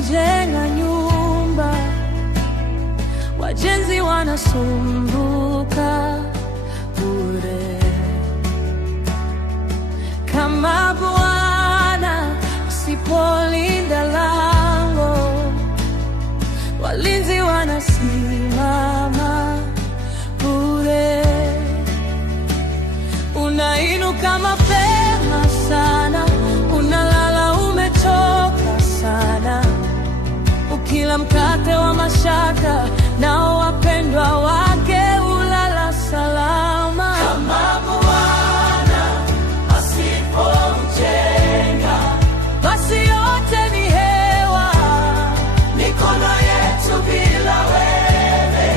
kujenga nyumba, wajenzi wanasumbuka bure. Kama Bwana asipolinda lango, walinzi wanasimama bure. Unainuka mapema sana, unalala umechoka sana, ukila mkate wa mashaka, nao wapendwa wake ulala salama. Kama Bwana asipoujenga, basi yote ni hewa, mikono yetu bila wewe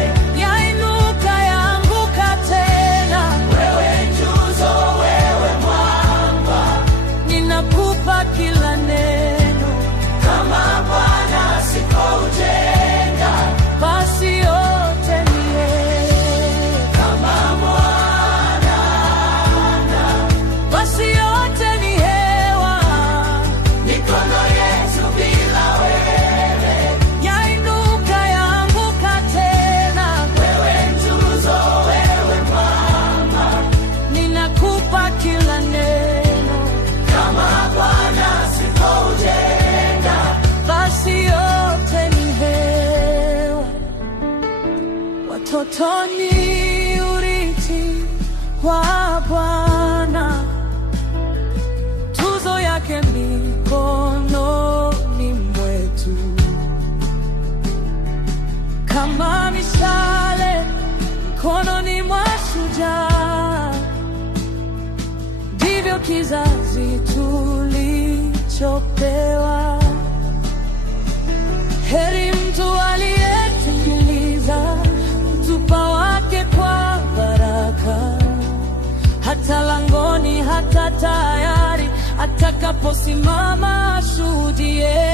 yainuka yaanguka tena. Wewe nguzo, wewe mwamba, ninakupa kila neno. kama Bwana asipoujenga, basi yote ni hewa, kama Bwana, basi yote ni hewa, mikono yetu bila wewe yainuka yaanguka tena. wewe nguzo, wewe mwamba, Ninakupa kila neno. kama Bwana asipoujenga, basi yote ni hewa. Watoto ni urithi wa Bwana, tuzo yake mikononi mwetu. Kama mishale mkononi mwa shujaa, ndivyo kizazi tulichopewa. Heri mtu aliyesikiliza utupa wake kwa baraka, hata langoni, hata tayari atakaposimama ashuhudie.